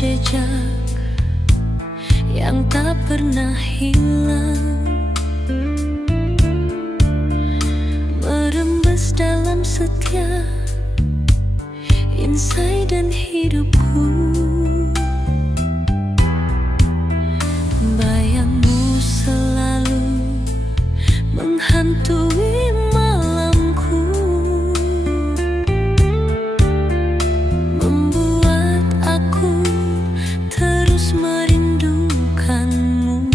jejak yang tak pernah hilang, merembes dalam setiap insight dan hidupku. Bayangmu selalu menghantui malamku, membuat aku terus merindukanmu.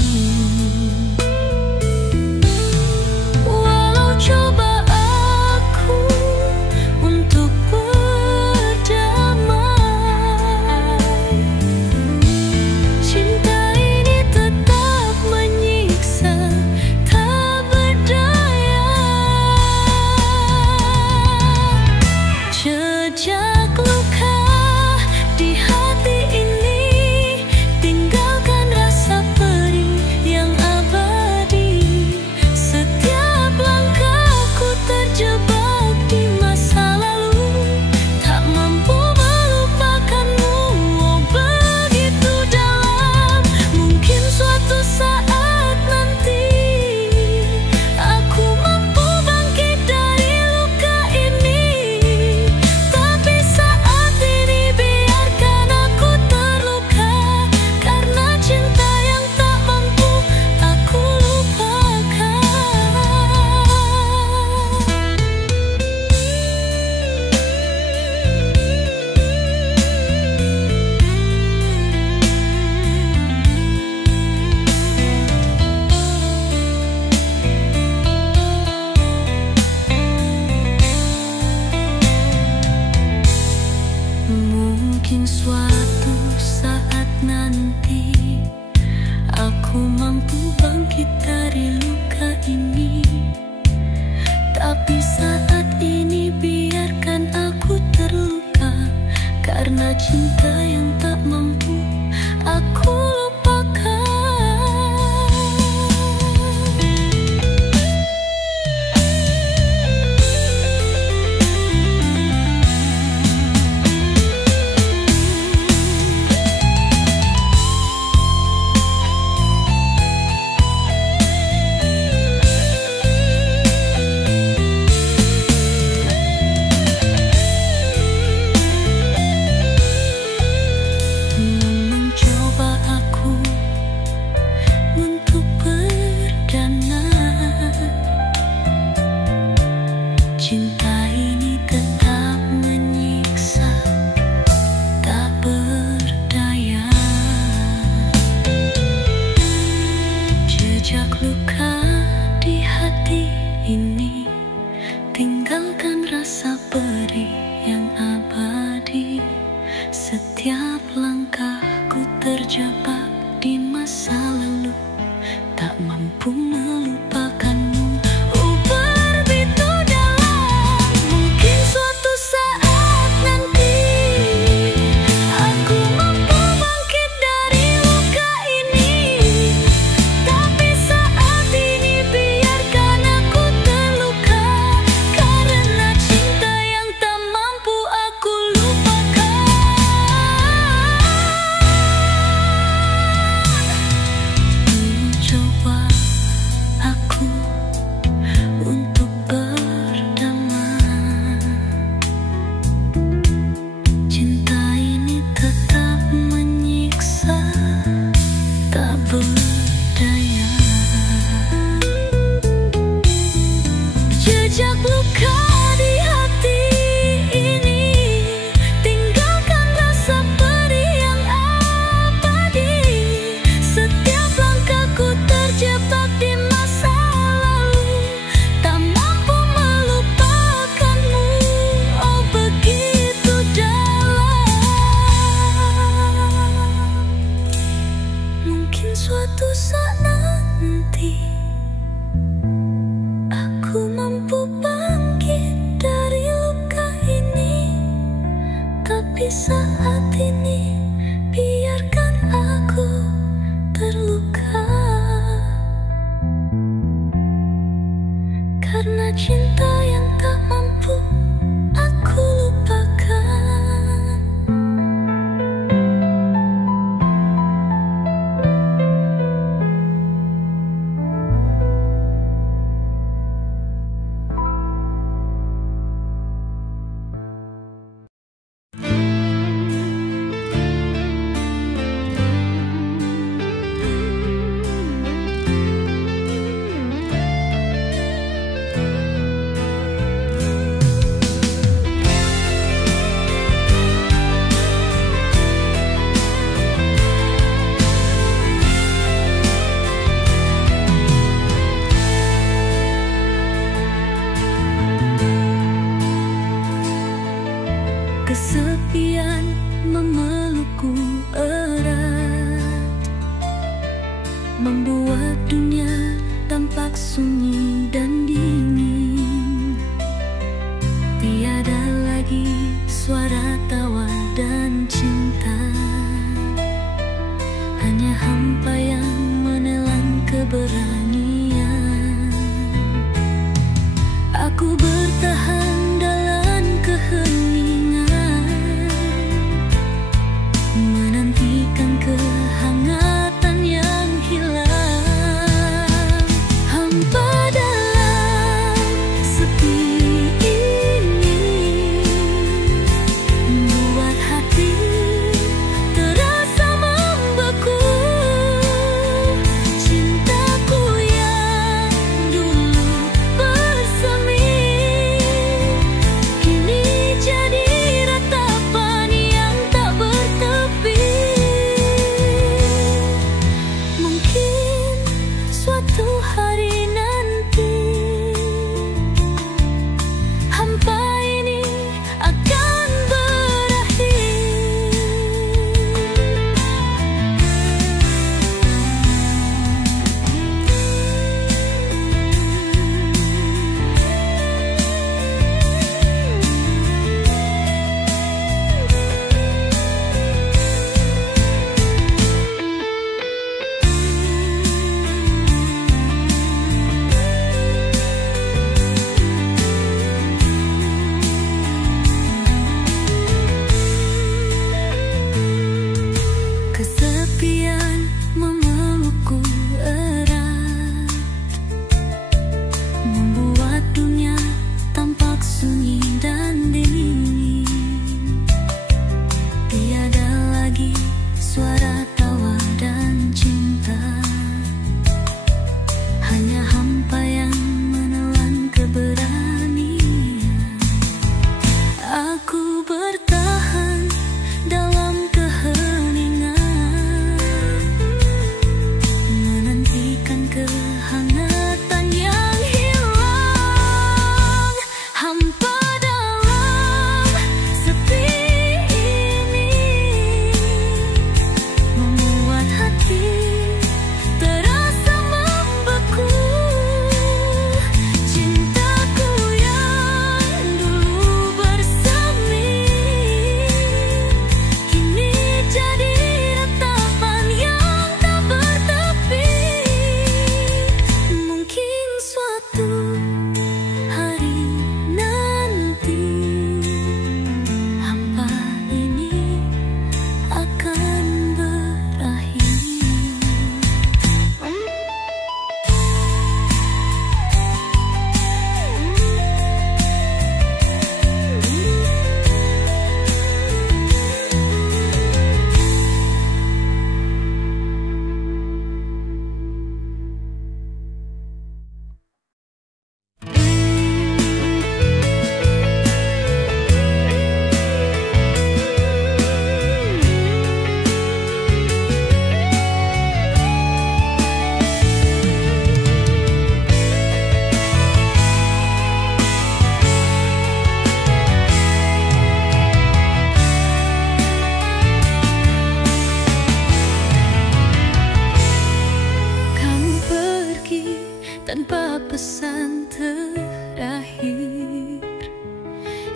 Walau coba aku untuk berdamai, cinta ini tetap menyiksa, tak berdaya. Jejak luka di hati ini tinggalkan rasa perih yang abadi. Setiap langkahku terjebak di masa lalu, tak mampu melupakanmu. Oh begitu dalam, mungkin suatu saat nanti aku mampu bangkit dari luka ini. Tapi saat ini biarkan aku terluka, karena cinta yang tak mampu aku lupakan. Mungkin suatu saat nanti aku mampu bangkit dari luka ini. Tapi saat ini biarkan aku terluka, karena cinta yang tak mampu aku lupakan. Mencoba aku untuk berdana, cinta ini tetap menyiksa, tak berdaya. Jejak luka di hati ini tinggalkan rasa perih yang abadi. Setiap langkahku terjebak di masa lalu, tak mampu melupakanmu. Oh begitu dalam, mungkin suatu saat nanti aku mampu bangkit dari luka ini. Tapi saat ini biarkan aku terluka, karena cinta yang tak mampu aku lupakan. Mencoba aku untuk berdamai, cinta ini tetap menyiksa, tak berdaya. Jejak luka di hati ini tinggalkan rasa perih yang abadi. Setiap langkahku terjebak di masa lalu, tak mampu melupakanmu. Oh begitu dalam, mungkin suatu saat nanti aku mampu bangkit dari luka ini. Tapi saat ini biarkan aku terluka, karena cinta yang tak mampu aku lupakan.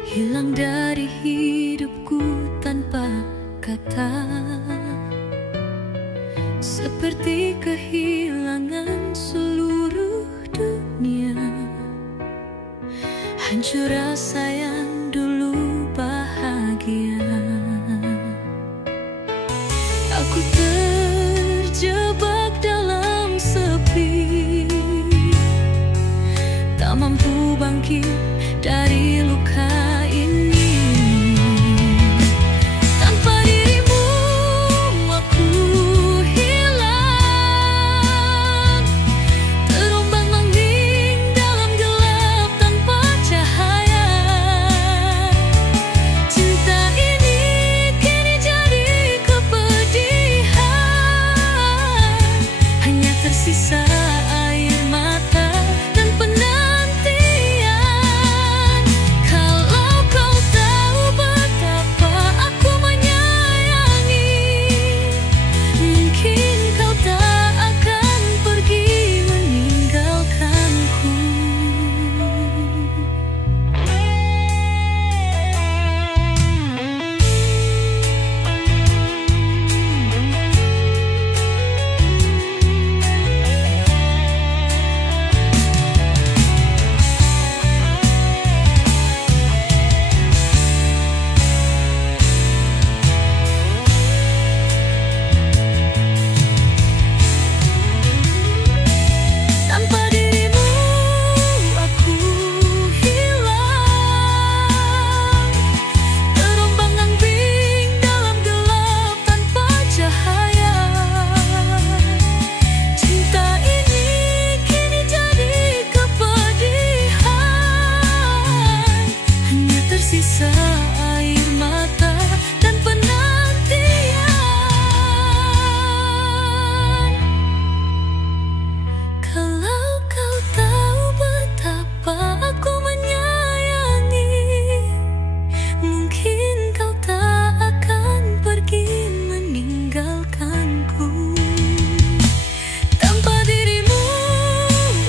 hilang dari hidupku tanpa kata, seperti kehilangan seluruh dunia. Hancur rasa yang dulu bahagia. Aku terjebak dalam sepi, tak mampu bangkit dari luka ini. Tanpa dirimu aku hilang, terombang-ambing dalam gelap tanpa cahaya. Cinta ini kini jadi kepedihan, hanya tersisa air mata dan penantian. Kalau kau tahu betapa aku menyayangi, mungkin kau tak akan pergi meninggalkanku. Tanpa dirimu aku hilang, terombang-ambing dalam gelap tanpa cahaya. Cinta ini kini jadi kepedihan, hanya tersisa air mata dan penantian. Kalau kau tahu betapa aku menyayangi, mungkin kau tak akan pergi meninggalkanku. Tanpa dirimu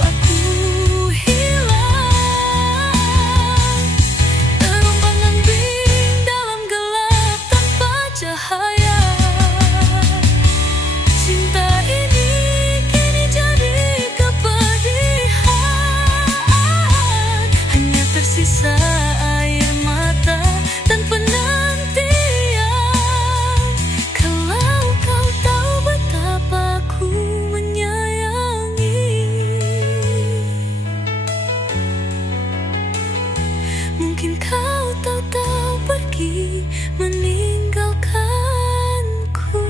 aku hilang, terombang-ambing dalam gelap tanpa cahaya. Cinta ini kini jadi kepedihan, hanya tersisa air mata dan penantian. Kalau kau tahu betapa aku menyayangi, mungkin kau tahu pergi meninggalkanku.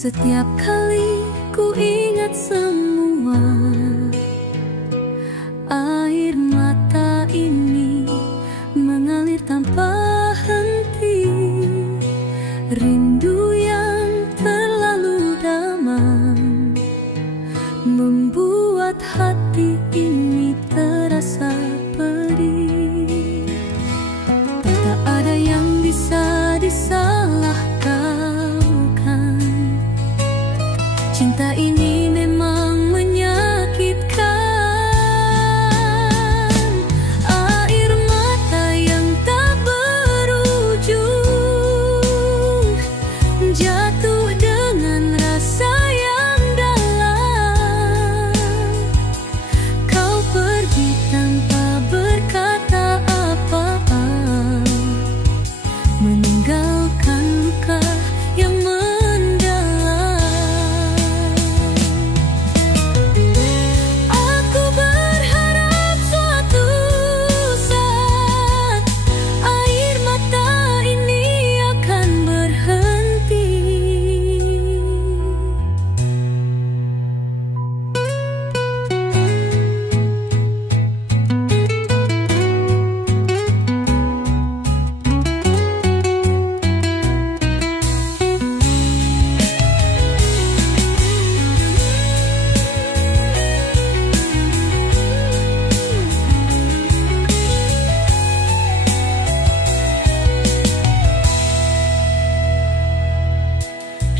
Setiap kali ku ingat semua air mata ini mengalir tanpa henti. Rindu yang terlalu dalam membuat hati ini terasa pedih. Tak ada yang bisa disalahkan. Cinta ini memang menyakitkan. Air mata yang tak berujung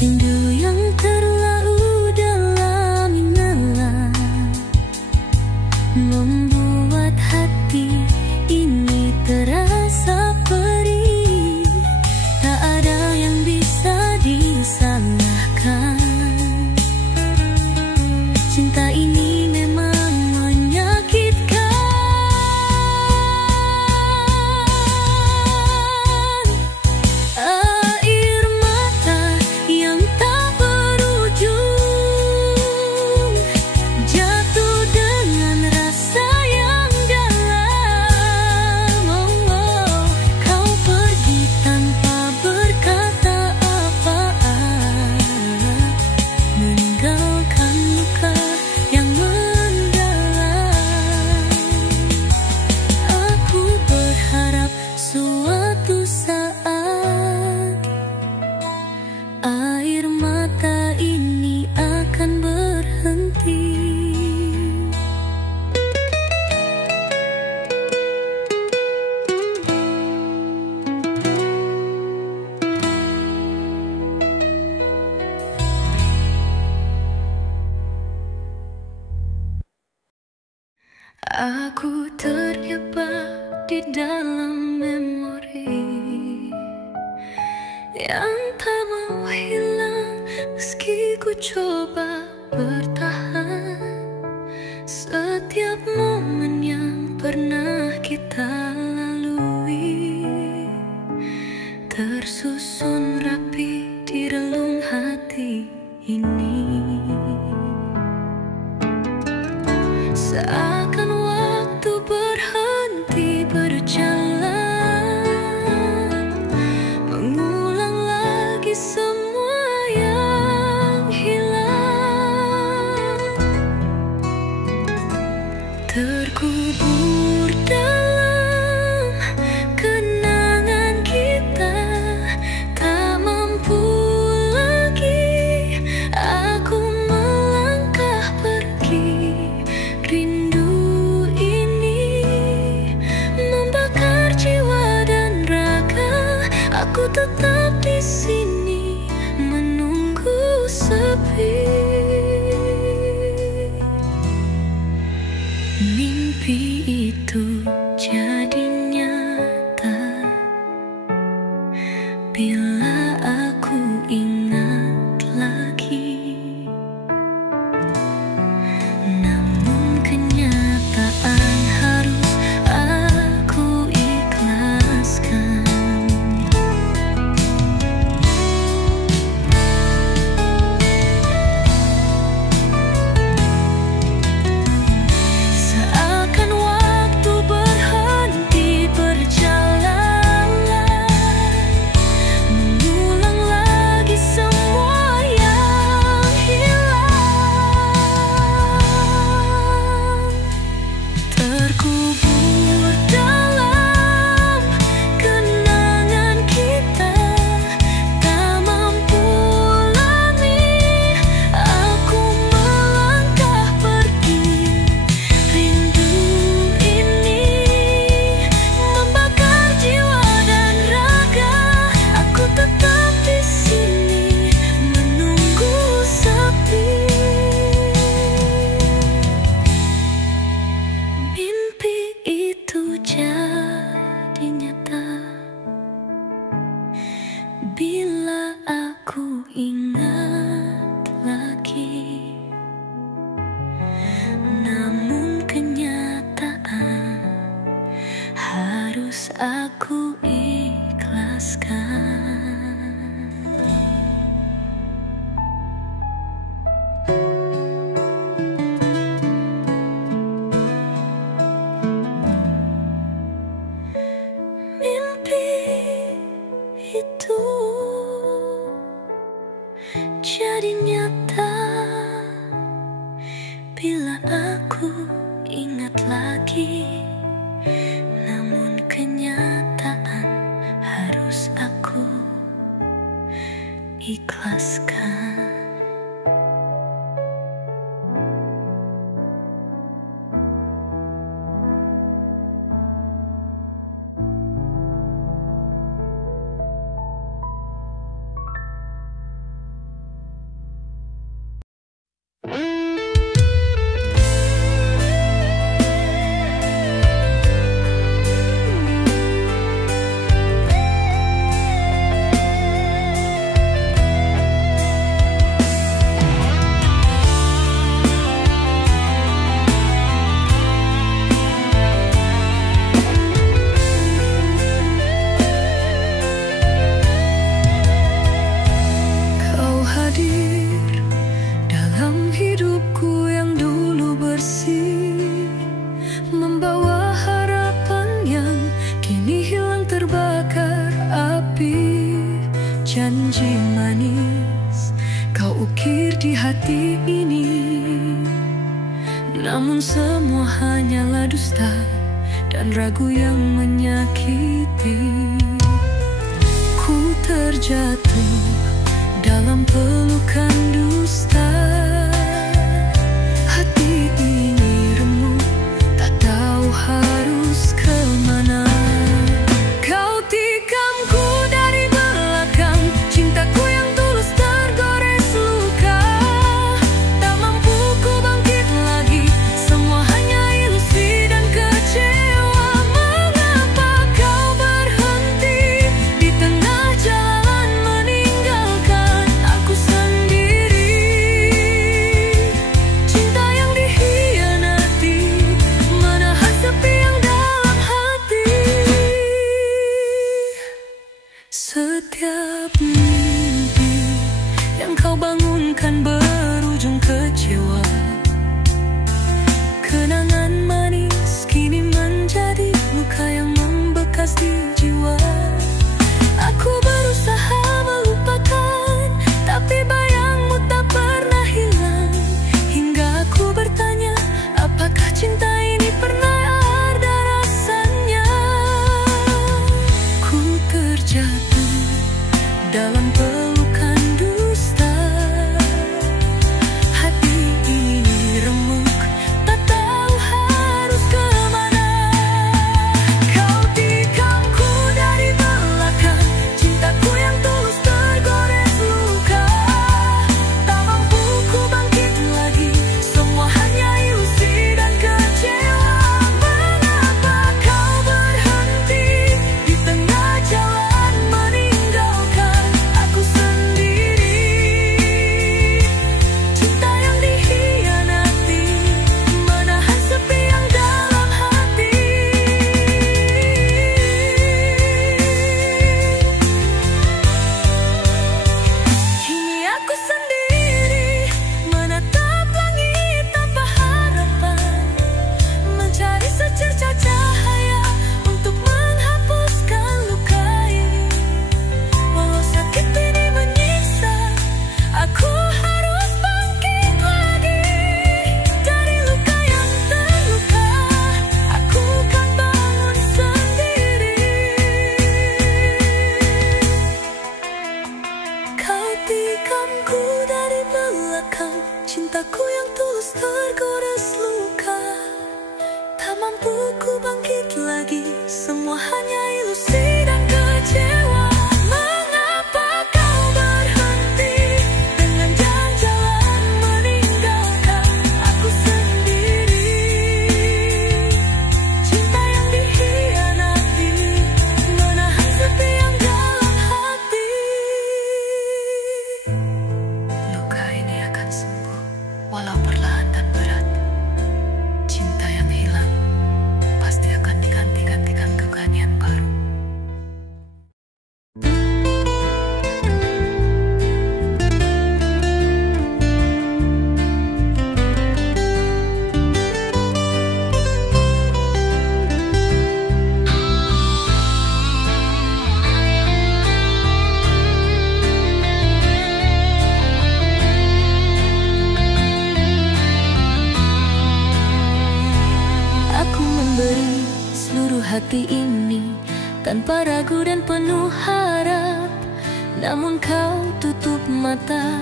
rindu yang terlalu dalam menelan, membuat hati ini terasa perih. Tak ada yang bisa disalahkan. Cinta ini memang menyakitkan. Air mata yang tak berujung jatuh dengan rasa yang dalam. Kau pergi tanpa berkata apa-apa, meninggalkan luka yang mendalam. Aku berharap suatu saat air mata ini akan berhenti. Aku terjebak di dalam memori yang tak mau hilang meski ku coba bertahan. Setiap momen yang pernah kita lalui tersusun rapi di relung hati ini. Seakan waktu berhenti berjalan, mengulang lagi semua yang hilang, terkubur dalam kenangan kita. Tak mampu lagi aku melangkah pergi. Rindu ini membakar jiwa dan raga. Aku tetap di sini menunggu sepi. Mimpi itu jadi nyata bila aku ingat lagi. Namun kenyataan harus aku ikhlaskan. Seakan waktu berhenti berjalan, mengulang lagi semua yang hilang, terkubur dalam kenangan kita. Tak mampu lagi aku melangkah pergi. Rindu ini membakar jiwa dan raga. Aku tetap di sini menunggu sepi. Mimpi itu jadi nyata bila aku ingat lagi. Namun kenyataan harus aku ikhlaskan. Mimpi itu jadi nyata bila aku ingat lagi. Namun kenyataan harus aku ikhlaskan. janji manis kau ukir di hati ini. Namun semua hanyalah dusta dan ragu yang menyakiti. Ku terjatuh dalam pelukan dusta. Hati ini remuk, tak tahu harus kemana. Kau tikamku dari belakang, cintaku yang tulus tergores luka. Tak mampu ku bangkit lagi, semua hanya ilusi dan kecewa. Mengapa kau berhenti di tengah jalan meninggalkan aku sendiri? Cinta yang dikhianati menahan sepi yang dalam hati. Setiap mimpi yang kau bangunkan berujung kecewa. Kenangan manis kini menjadi luka yang membekas di jiwa. Aku berusaha melupakan, tapi bayangmu tak pernah hilang. Hingga aku bertanya, apakah cinta ini pernah ada rasanya? Ku terjatuh dalam pelukan dusta. Hati ini remuk, tak tahu harus kemana. Kau tikamku dari belakang, cintaku yang tulus tergores luka. Tak mampu ku bangkit lagi, semua hanya ilusi dan kecewa. Mengapa kau berhenti di tengah jalan meninggalkan aku sendiri? Cinta yang dikhianati menahan sepi yang dalam hati. Kini aku sendiri menatap langit tanpa harapan, mencari secerca cahaya untuk menghapuskan luka ini. Walau sakit ini menyiksa, aku harus bangkit lagi. Dari luka yang terluka, aku kan bangun sendiri. Kau tikamku dari belakang, cintaku yang tulus tergores luka. Tak mampu ku bangkit lagi, semua hanya ilusi dan kecewa. Mengapa kau berhenti dengan jalan meninggalkan aku sendiri? Cinta yang dikhianati menahan sepi yang dalam hati. Luka ini akan sembuh walau perlahan dan berat. Cinta yang hilang pasti akan diganti-gantikan keganian baru. Aku memberi seluruh hati ini tanpa ragu dan penuh harap. Namun kau tutup mata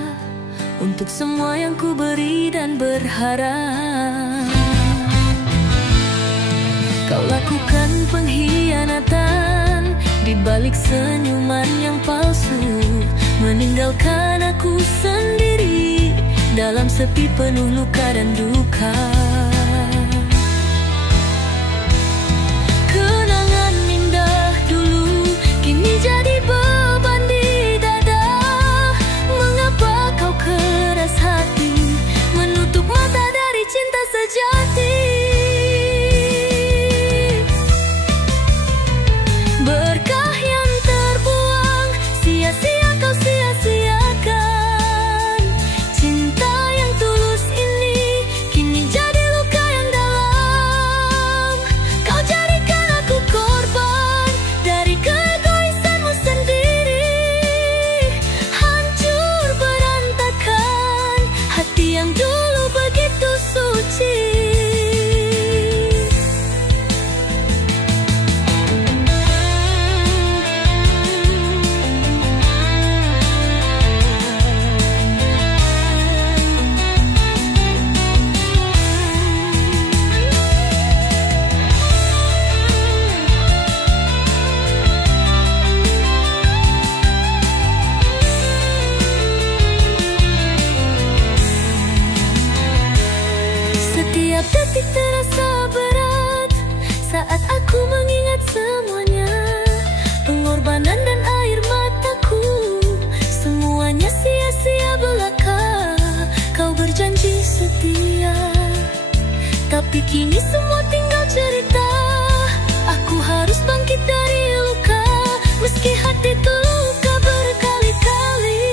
untuk semua yang ku beri dan berharap. Kau lakukan pengkhianatan di balik senyuman yang palsu, meninggalkan aku sendiri dalam sepi penuh luka dan duka. Kenangan indah dulu kini jadi beban di dada. Mengapa kau keras hati menutup mata dari cinta sejati? Berkah yang terbuang, sia-sia kau sia-siakan. Cinta yang tulus ini kini jadi luka Tapi kini semua tinggal cerita. Aku harus bangkit dari luka, meski hati terluka berkali-kali.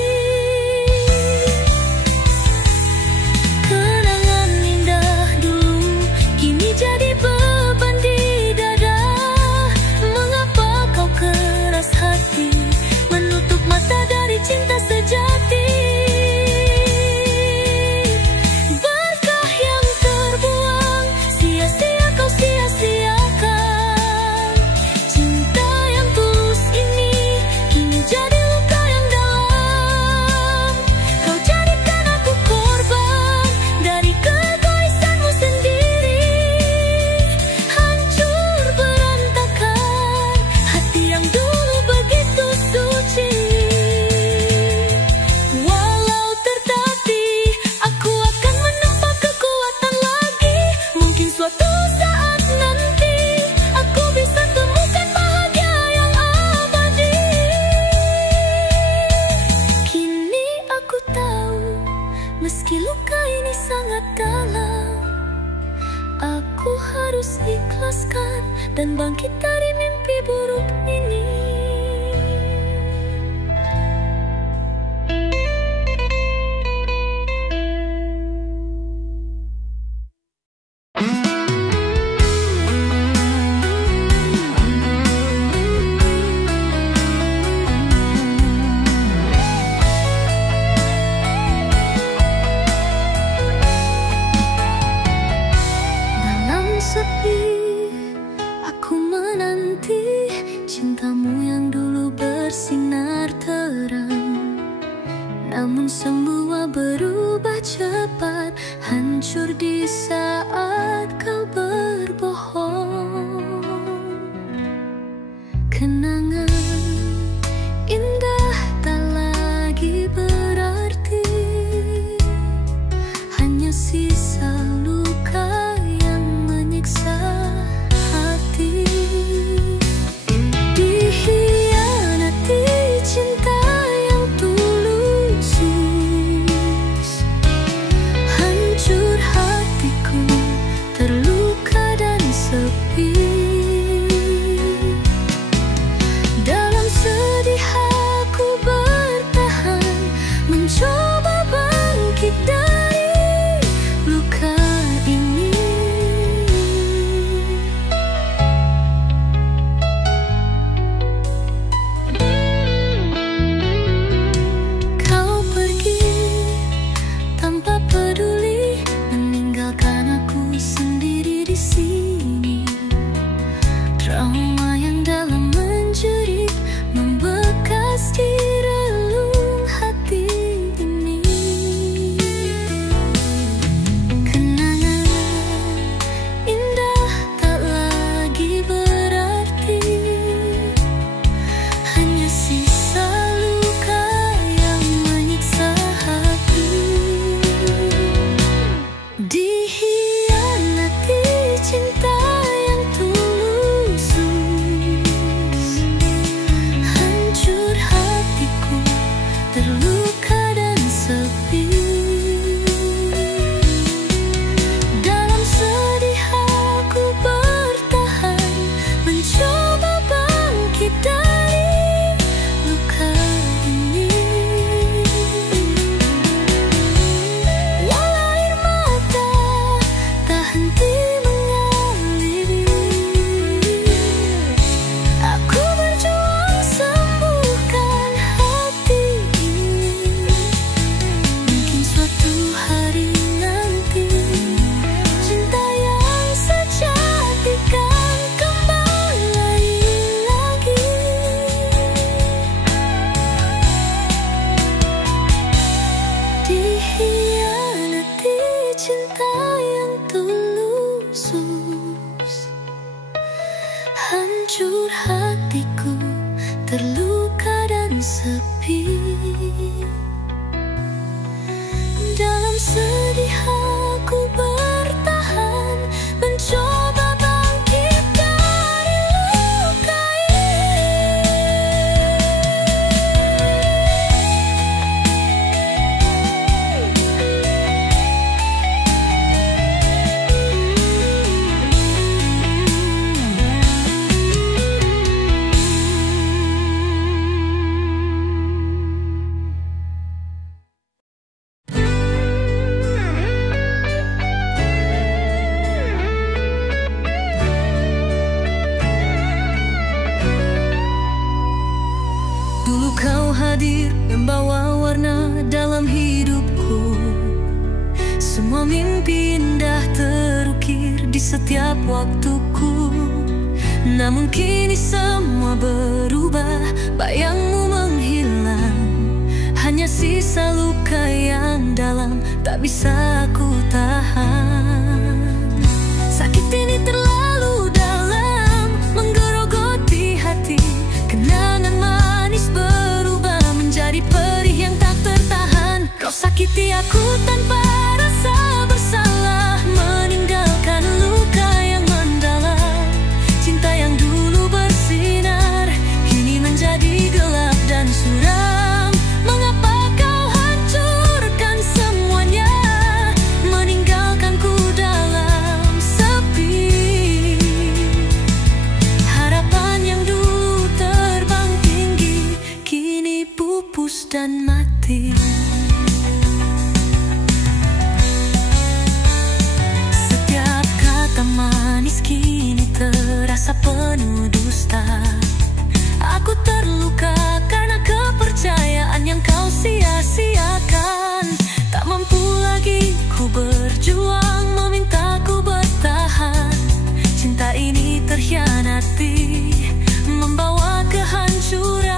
Kenangan indah dulu kini jadi beban di dada. Mengapa kau keras hati, menutup mata dari cinta sejati? Berkah yang terbuang, sia-sia kau sia-siakan. Cinta yang tulus ini kini jadi luka yang dalam. Kau jadikan aku korban dari keegoisanmu sendiri. Hancur berantakan hati yang dulu begitu suci. Walau tertatih, aku akan menempa kekuatan lagi. Mungkin suatu saat nanti aku bisa temukan bahagia yang abadi. Kini aku tahu, meski luka ini sangat dalam, aku harus ikhlaskan dan bangkit dari mimpi buruk ini. Dalam sepi, aku menanti cintamu yang dulu bersinar terang. Namun semua berubah cepat, hancur di saat kau berbohong. Kenangan indah tak lagi berarti, hanya sisa luka yang menyiksa hati. Dikhianati cinta yang tulus, hancur hatiku, terluka dan sepi. Dalam sedih aku bertahan, mencoba bangkit dari luka ini. Kau pergi tanpa peduli, meninggalkan aku sendiri di sini. Trauma yang dalam menjerit, membekas di relung hati ini. Kenangan indah tak lagi berarti, hanya sisa luka yang menyiksa hati. Dikhianati cinta yang tulus, hancur hatiku, terluka dan sepi. Dalam sedih aku bertahan, mencoba bangkit dari luka ini. Walau air mata tak henti mengalir, aku berjuang sembuhkan hati ini. Mungkin suatu hari nanti cinta yang sejati kan kembali lagi. Dikhianati cinta yang tulus, hancur hatiku, terluka dan sepi. Dalam sedih aku bertahan, mencoba bangkit dari luka ini. hadir membawa warna dalam hidupku. Semua mimpi indah terukir di setiap waktuku. Namun kini semua berubah, bayangmu menghilang. Hanya sisa luka yang dalam, tak bisa aku tahan. Sakit ini terlalu dalam, menggerogoti hati. Kenangan manis berubah menjadi perih yang tak tertahan. Kau sakiti aku tanpa rasa bersalah, meninggalkan luka yang mendalam. Cinta yang dulu bersinar, kini menjadi gelap dan suram. Mengapa kau hancurkan semuanya, meninggalkanku dalam sepi. Harapan yang dulu terbang tinggi, kini pupus dan mati. Setiap kata manis kini terasa penuh dusta. Aku terluka karena kepercayaan yang kau sia-siakan. Tak mampu lagi ku berjuang, meminta ku bertahan. Cinta ini terhianati, membawa kehancuran.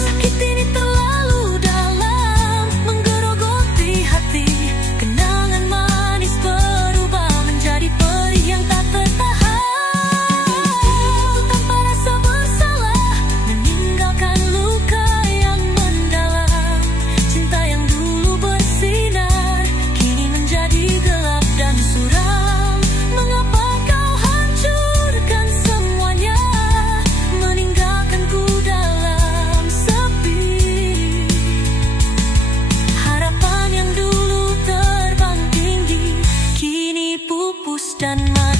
Sakit ini terlalu dalam, menggerogoti hati. Kenangan manis berubah menjadi perih yang tak tertahan. Tanpa rasa bersalah, meninggalkan luka yang mendalam. Cinta yang dulu bersinar, kini menjadi gelap dan suram. Mengapa kau hancurkan semuanya, meninggalkanku dalam sepi. Harapan yang dulu terbang tinggi, kini pupus dan mati.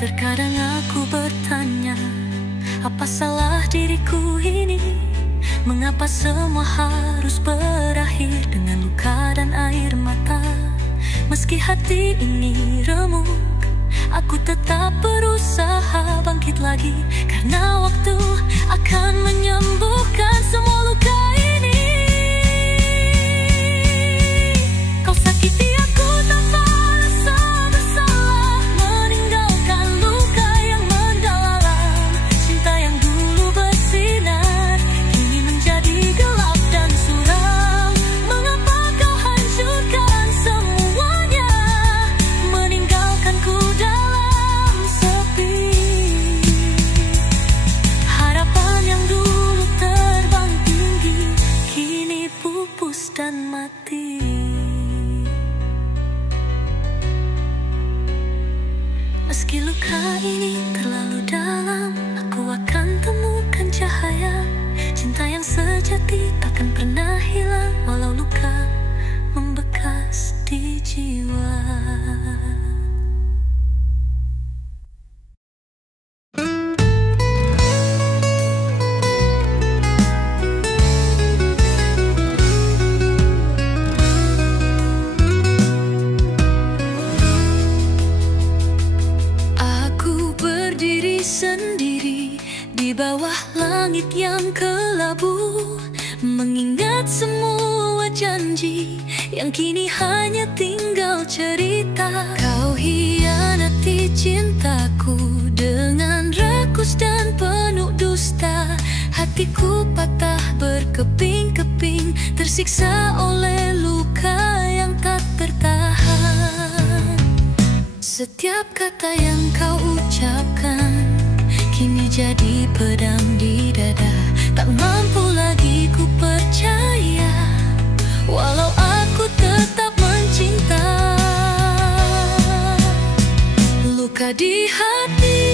Terkadang aku bertanya, apa salah diriku ini? Mengapa semua harus berakhir dengan luka dan air mata? Meski hati ini remuk, aku tetap berusaha bangkit lagi. Karena waktu akan menyembuhkan semua luka ini. Kau sakiti aku tanpa rasa bersalah, meninggalkan luka yang mendalam. Cinta yang dulu bersinar, kini menjadi gelap dan suram. Mengapa kau hancurkan semuanya, meninggalkanku dalam sepi. Harapan yang dulu terbang tinggi, kini pupus dan mati. Meski luka ini terlalu dalam, aku akan temukan cahaya. Cinta yang sejati takkan pernah hilang, walau luka membekas di jiwa. Aku berdiri sendiri di bawah langit yang kelabu, mengingat semua janji yang kini hanya tinggal cerita. Kau hianati cintaku dengan rakus dan penuh dusta. Hatiku patah berkeping-keping, tersiksa oleh luka yang tak tertahan. Setiap kata yang kau ucapkan kini jadi pedang di dada. Tak mampu lagi ku percaya, walau aku tetap mencinta. Luka di hati